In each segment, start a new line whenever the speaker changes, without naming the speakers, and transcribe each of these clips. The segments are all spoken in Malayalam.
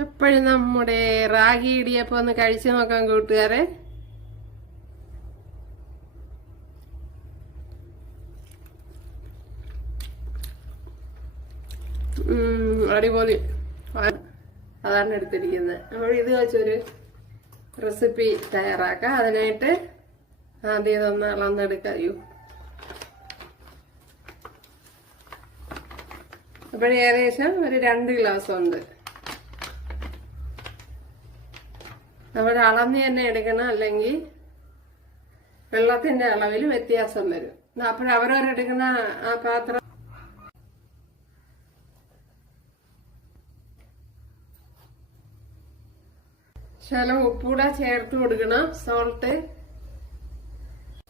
അപ്പോഴും നമ്മുടെ റാഗി ഇടിയപ്പം ഒന്ന് കഴിച്ചു നോക്കാം കൂട്ടുകാരെ. അടിപൊളി. അതാണ് എടുത്തിരിക്കുന്നത്. നമ്മൾ ഇത് വെച്ചൊരു റെസിപ്പി തയ്യാറാക്കാം. അതിനായിട്ട് ആദ്യം ഇതൊന്ന് അളന്നെടുക്കാം. ഏകദേശം ഒരു രണ്ട് ഗ്ലാസ് ഉണ്ട്. നമ്മൾ അളന്ന് തന്നെ എടുക്കണം അല്ലെങ്കിൽ വെള്ളത്തിന്റെ അളവിൽ വ്യത്യാസം വരും. അപ്പോൾ അവരവരെടുക്കുന്ന ആ പാത്രം ശകലം ഉപ്പൂടെ ചേർത്ത് കൊടുക്കണം സോൾട്ട്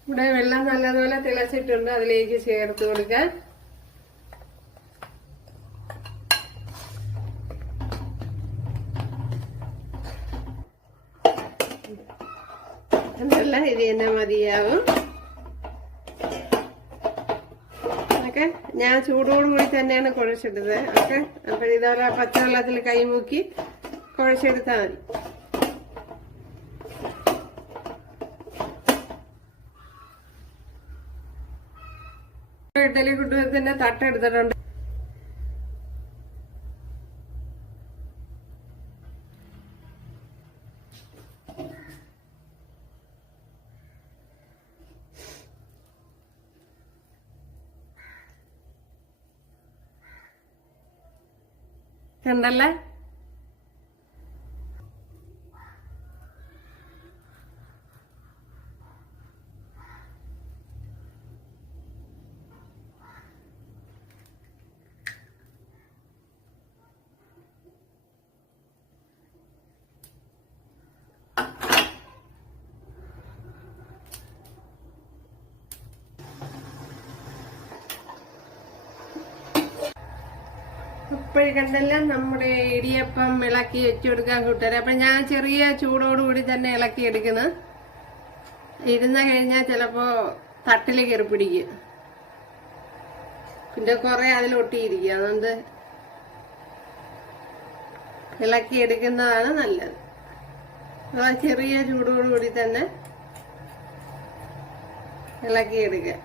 ഇവിടെ വെള്ളം നല്ലതുപോലെ തിളച്ചിട്ടുണ്ട് അതിലേക്ക് ചേർത്ത് കൊടുക്കാൻ. എന്നല്ല ഇത് തന്നെ മതിയാവും? ഒക്കെ ഞാൻ ചൂടോടുകൂടി തന്നെയാണ് കുഴച്ചെടുത്തത് ഓക്കെ അപ്പം ഇതുപോലെ പച്ചവെള്ളത്തിൽ കൈമുക്കി കുഴച്ചെടുത്താൽ മതി. ഇഡലി തന്നെ തട്ടെടുത്തിട്ടുണ്ട്. കണ്ടല്ലേ? ഇപ്പോഴും കണ്ടെല്ലാം നമ്മുടെ ഇടിയപ്പം ഇളക്കി വെച്ചു കൊടുക്കാൻ കൂട്ടുകാരെ. അപ്പം ഞാൻ ചെറിയ ചൂടോടുകൂടി തന്നെ ഇളക്കി എടുക്കുന്നത് ഇരുന്ന് കഴിഞ്ഞാൽ ചിലപ്പോൾ തട്ടിൽ കയറി പിടിക്കും. പിന്നെ കുറേ അതിലൊട്ടിയിരിക്കുക അതുകൊണ്ട് ഇളക്കി എടുക്കുന്നതാണ് നല്ലത്. ചെറിയ ചൂടോടുകൂടി തന്നെ ഇളക്കി എടുക്കുക.